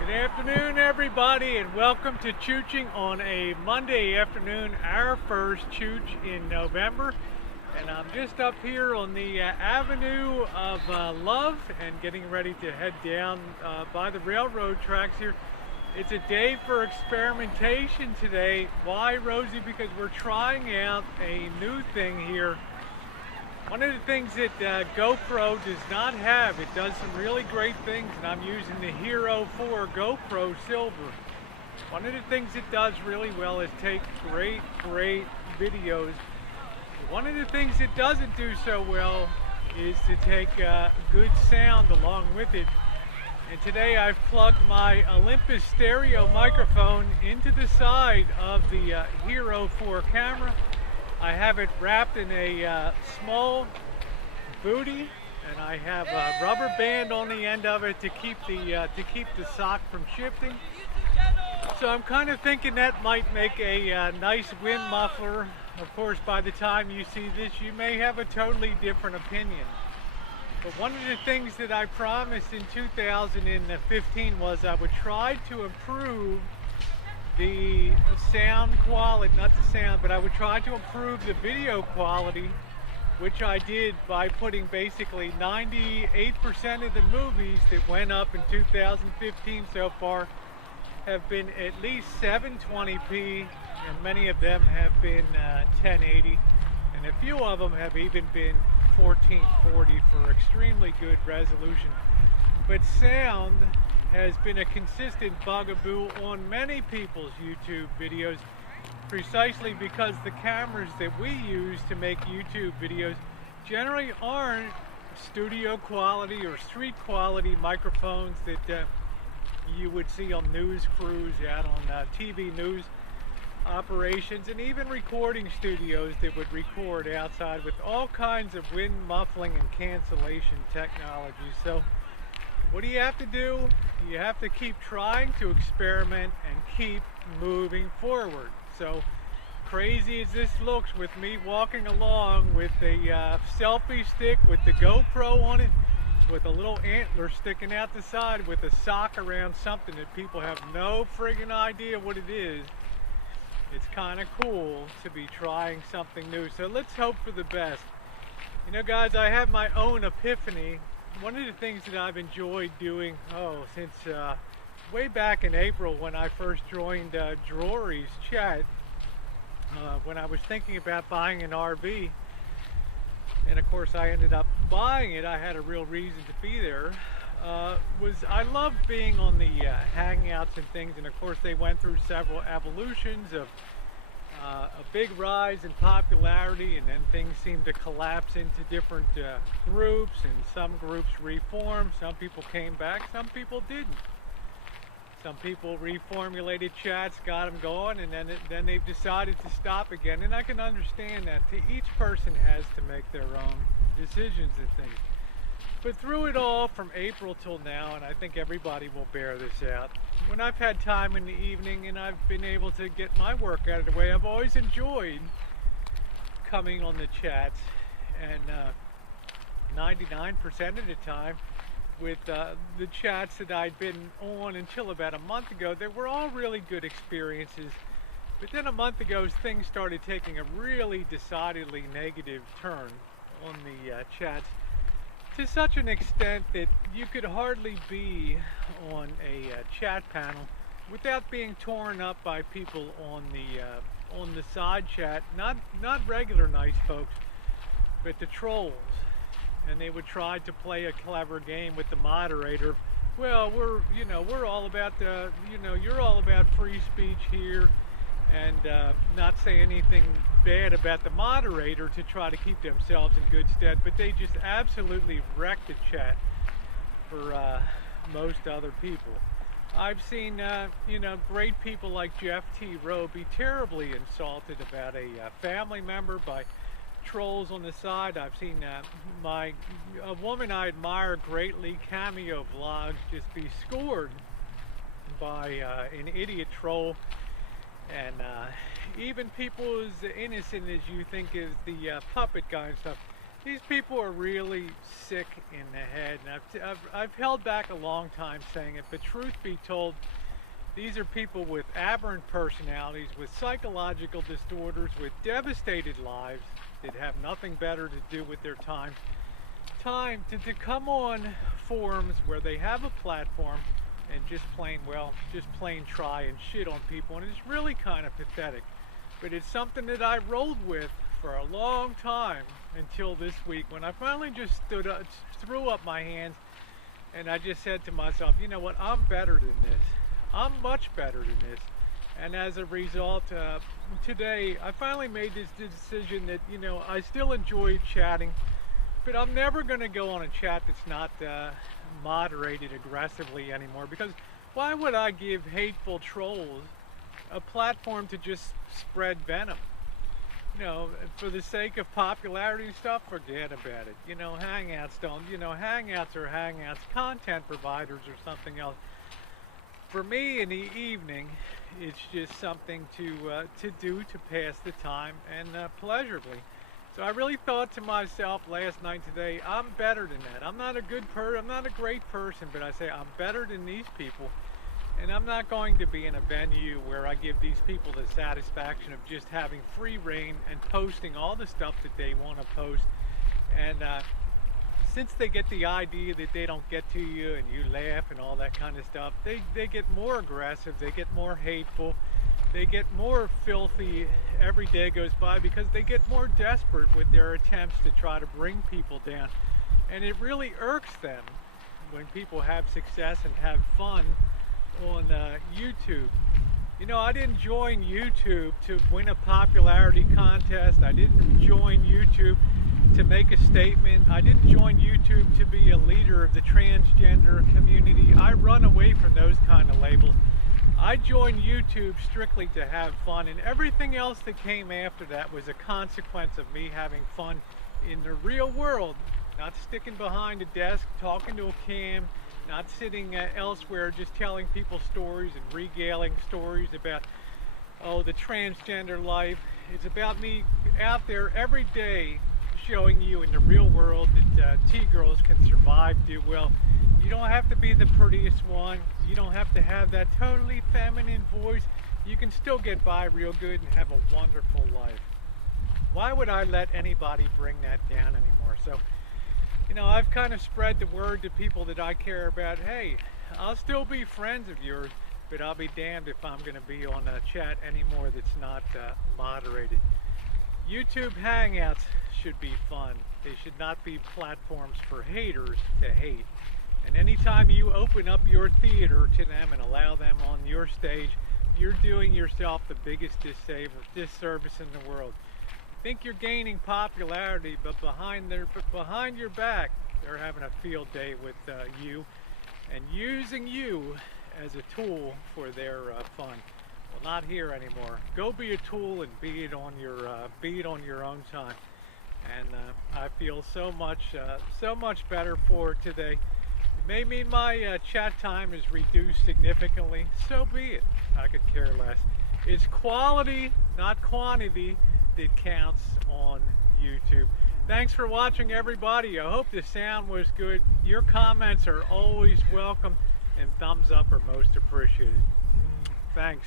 Good afternoon, everybody, and welcome to Choochin on a Monday afternoon, our first Chooch in November. And I'm just up here on the Avenue of Love and getting ready to head down by the railroad tracks here. It's a day for experimentation today. Why, Rosie? Because we're trying out a new thing here. One of the things that GoPro does not have, it does some really great things, and I'm using the Hero 4 GoPro Silver. One of the things it does really well is take great videos. One of the things it doesn't do so well is to take good sound along with it. And today I've plugged my Olympus stereo microphone into the side of the Hero 4 camera. I have it wrapped in a small booty, and I have a rubber band on the end of it to keep the sock from shifting. So I'm kind of thinking that might make a nice wind muffler. Of course, by the time you see this, you may have a totally different opinion. But one of the things that I promised in 2015 was I would try to improve the sound quality, not the sound, but I would try to improve the video quality, which I did by putting basically 98% of the movies that went up in 2015 so far have been at least 720p, and many of them have been 1080, and a few of them have even been 1440 for extremely good resolution. But sound has been a consistent bugaboo on many people's YouTube videos, precisely because the cameras that we use to make YouTube videos generally aren't studio quality or street quality microphones that you would see on news crews, out on TV news operations, and even recording studios that would record outside with all kinds of wind muffling and cancellation technology. So what do you have to do? You have to keep trying to experiment and keep moving forward. So crazy as this looks, with me walking along with a selfie stick with the GoPro on it, with a little antler sticking out the side, with a sock around something that people have no friggin' idea what it is, it's kind of cool to be trying something new. So let's hope for the best. You know, guys, I have my own epiphany. One of the things that I've enjoyed doing, since way back in April when I first joined Drury's chat, when I was thinking about buying an RV, and of course I ended up buying it, I had a real reason to be there, was I loved being on the hangouts and things, and of course they went through several evolutions of a big rise in popularity, and then things seemed to collapse into different groups, and some groups reformed, some people came back, some people didn't. Some people reformulated chats, got them going, and then they've decided to stop again, and I can understand that. Each person has to make their own decisions and things. But through it all, from April till now, and I think everybody will bear this out, when I've had time in the evening and I've been able to get my work out of the way, I've always enjoyed coming on the chats, and 99% of the time with the chats that I'd been on until about a month ago, they were all really good experiences. But then a month ago, things started taking a really decidedly negative turn on the chats, to such an extent that you could hardly be on a chat panel without being torn up by people on the side chat, not regular nice folks, but the trolls. And they would try to play a clever game with the moderator. Well, we're all about you're all about free speech here, and not say anything bad about the moderator to try to keep themselves in good stead, but they just absolutely wrecked the chat for most other people. I've seen great people like Jeff T. Rowe be terribly insulted about a family member by trolls on the side. I've seen a woman I admire greatly, Cameo Vlogs, just be scored by an idiot troll. And even people as innocent as you think is the puppet guy and stuff, These people are really sick in the head, and I've held back a long time saying it, but truth be told, these are people with aberrant personalities, with psychological disorders, with devastated lives that have nothing better to do with their time to come on forums where they have a platform and just plain try and shit on people, and it's really kind of pathetic. But it's something that I rolled with for a long time until this week when I finally just stood up, threw up my hands, and I just said to myself, you know what, I'm better than this. I'm much better than this. And as a result, today I finally made this decision that, you know, I still enjoy chatting, but I'm never going to go on a chat that's not moderated aggressively anymore, because why would I give hateful trolls a platform to just spread venom? You know, for the sake of popularity stuff, forget about it. You know, Hangouts don't, you know, Hangouts are Hangouts, content providers or something else. For me in the evening, it's just something to do to pass the time and pleasurably. So I really thought to myself last night, today, I'm better than that. I'm not a great person, but I say I'm better than these people. And I'm not going to be in a venue where I give these people the satisfaction of just having free reign and posting all the stuff that they want to post. And since they get the idea that they don't get to you and you laugh and all that kind of stuff, they get more aggressive, they get more hateful, they get more filthy every day goes by, because they get more desperate with their attempts to try to bring people down. And it really irks them when people have success and have fun on YouTube. You know, I didn't join YouTube to win a popularity contest. I didn't join YouTube to make a statement. I didn't join YouTube to be a leader of the transgender community. I run away from those kind of labels. I joined YouTube strictly to have fun, and everything else that came after that was a consequence of me having fun in the real world, not sticking behind a desk talking to a cam, not sitting elsewhere just telling people stories and regaling stories about, oh, the transgender life. It's about me out there every day showing you in the real world that T-girls can survive, do well. You don't have to be the prettiest one. You don't have to have that totally feminine voice. You can still get by real good and have a wonderful life. Why would I let anybody bring that down anymore? So, you know, I've kind of spread the word to people that I care about. Hey, I'll still be friends of yours, but I'll be damned if I'm going to be on a chat anymore that's not moderated. YouTube Hangouts should be fun. They should not be platforms for haters to hate. And anytime you open up your theater to them and allow them on your stage, you're doing yourself the biggest disservice in the world. Think you're gaining popularity, but behind your back, they're having a field day with you and using you as a tool for their fun. Well, not here anymore. Go be a tool and be it on your own time. And I feel so much better for today. It may mean my chat time is reduced significantly. So be it. I could care less. It's quality, not quantity, that counts on YouTube. Thanks for watching, everybody. I hope the sound was good. Your comments are always welcome, and thumbs up are most appreciated. Thanks.